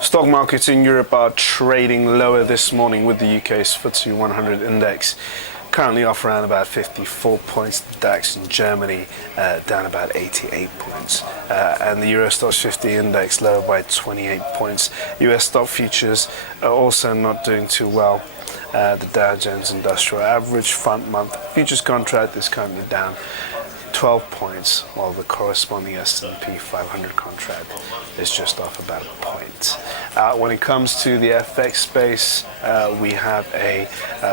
Stock markets in Europe are trading lower this morning, with the UK's FTSE 100 index currently off around about 54 points. The DAX in Germany down about 88 points. And the Euro Stoxx 50 index lower by 28 points. US stock futures are also not doing too well. The Dow Jones Industrial Average front month futures contract is currently down 12 points, while the corresponding S&P 500 contract is just off about a point. When it comes to the FX space, we have a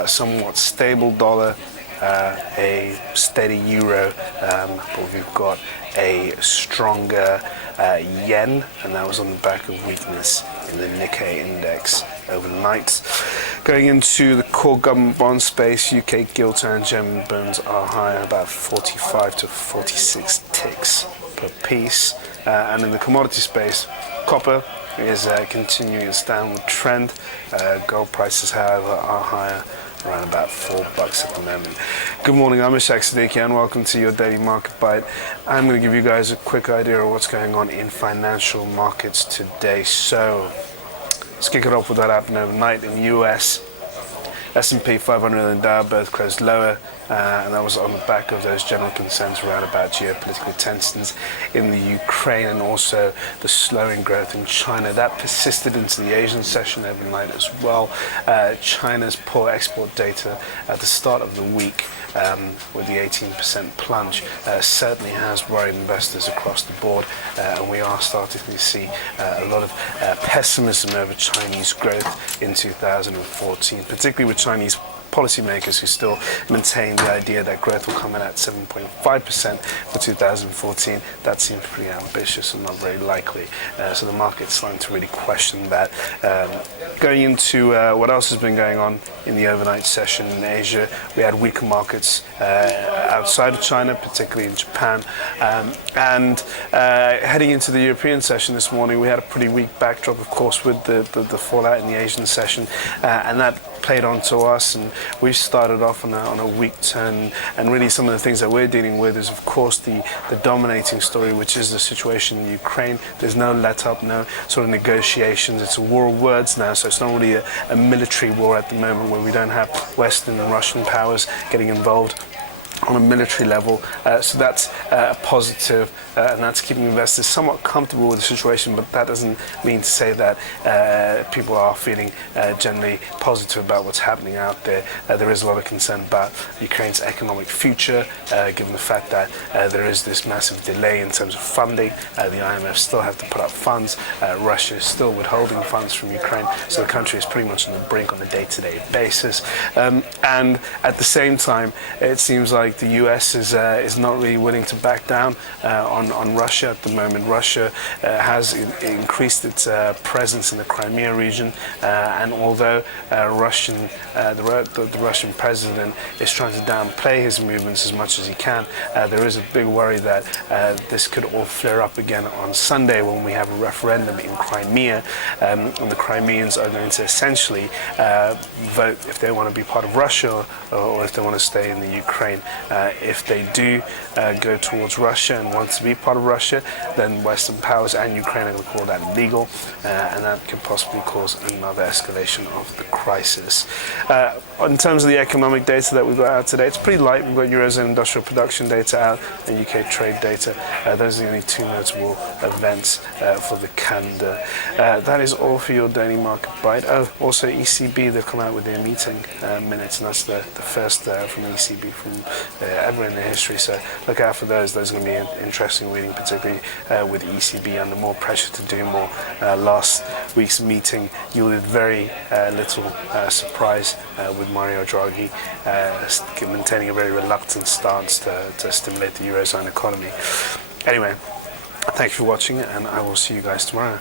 somewhat stable dollar, a steady euro, but we've got a stronger yen, and that was on the back of weakness in the Nikkei index overnight. Going into the core government bond space, UK gilt and German bonds are higher, about 45 to 46 ticks per piece. And in the commodity space, copper is continuing its downward trend. Gold prices, however, are higher, around about $4 at the moment. Good morning, I'm Ishaq Siddiqui, and welcome to your daily market bite. I'm going to give you guys a quick idea of what's going on in financial markets today. So let's kick it off with what happened overnight in the US. S&P 500 and Dow both closed lower, and that was on the back of those general concerns around about geopolitical tensions in the Ukraine and also the slowing growth in China. That persisted into the Asian session overnight as well. China's poor export data at the start of the week, with the 18% plunge, certainly has worried investors across the board, and we are starting to see a lot of pessimism over Chinese growth in 2014, particularly with Chinese policymakers who still maintain the idea that growth will come in at 7.5% for 2014. That seems pretty ambitious and not very likely. So the market's starting to really question that. Going into what else has been going on in the overnight session in Asia, we had weaker markets outside of China, particularly in Japan. And heading into the European session this morning, we had a pretty weak backdrop, of course, with the fallout in the Asian session, and that played on to us, and we started off on a weak turn. And really some of the things that we're dealing with is, of course, the dominating story, which is the situation in Ukraine. There's no let up, no sort of negotiations. It's a war of words now, so it's not really a military war at the moment, where we don't have Western and Russian powers getting involved on a military level, so that's a positive, and that's keeping investors somewhat comfortable with the situation. But that doesn't mean to say that people are feeling generally positive about what's happening out there. There is a lot of concern about Ukraine's economic future, given the fact that there is this massive delay in terms of funding. The IMF still have to put up funds. Russia is still withholding funds from Ukraine, so the country is pretty much on the brink on a day-to-day basis. And at the same time, it seems like the US is not really willing to back down on Russia at the moment. Russia has increased its presence in the Crimea region, and although the Russian president is trying to downplay his movements as much as he can, there is a big worry that this could all flare up again on Sunday, when we have a referendum in Crimea, and the Crimeans are going to essentially vote if they want to be part of Russia or if they want to stay in the Ukraine. If they do go towards Russia and want to be part of Russia, then Western powers and Ukraine are going to call that illegal, and that could possibly cause another escalation of the crisis. In terms of the economic data that we've got out today, it's pretty light. We've got Eurozone industrial production data out and UK trade data. Those are the only two notable events for the calendar. That is all for your daily market bite. Oh, also ECB, they've come out with their meeting minutes, and that's the first from ECB from ever in their history, so look out for those. Those are going to be an interesting reading, particularly with ECB under more pressure to do more. Last week's meeting yielded very little surprise, with Mario Draghi maintaining a very reluctant stance to stimulate the Eurozone economy. Anyway, thank you for watching, and I will see you guys tomorrow.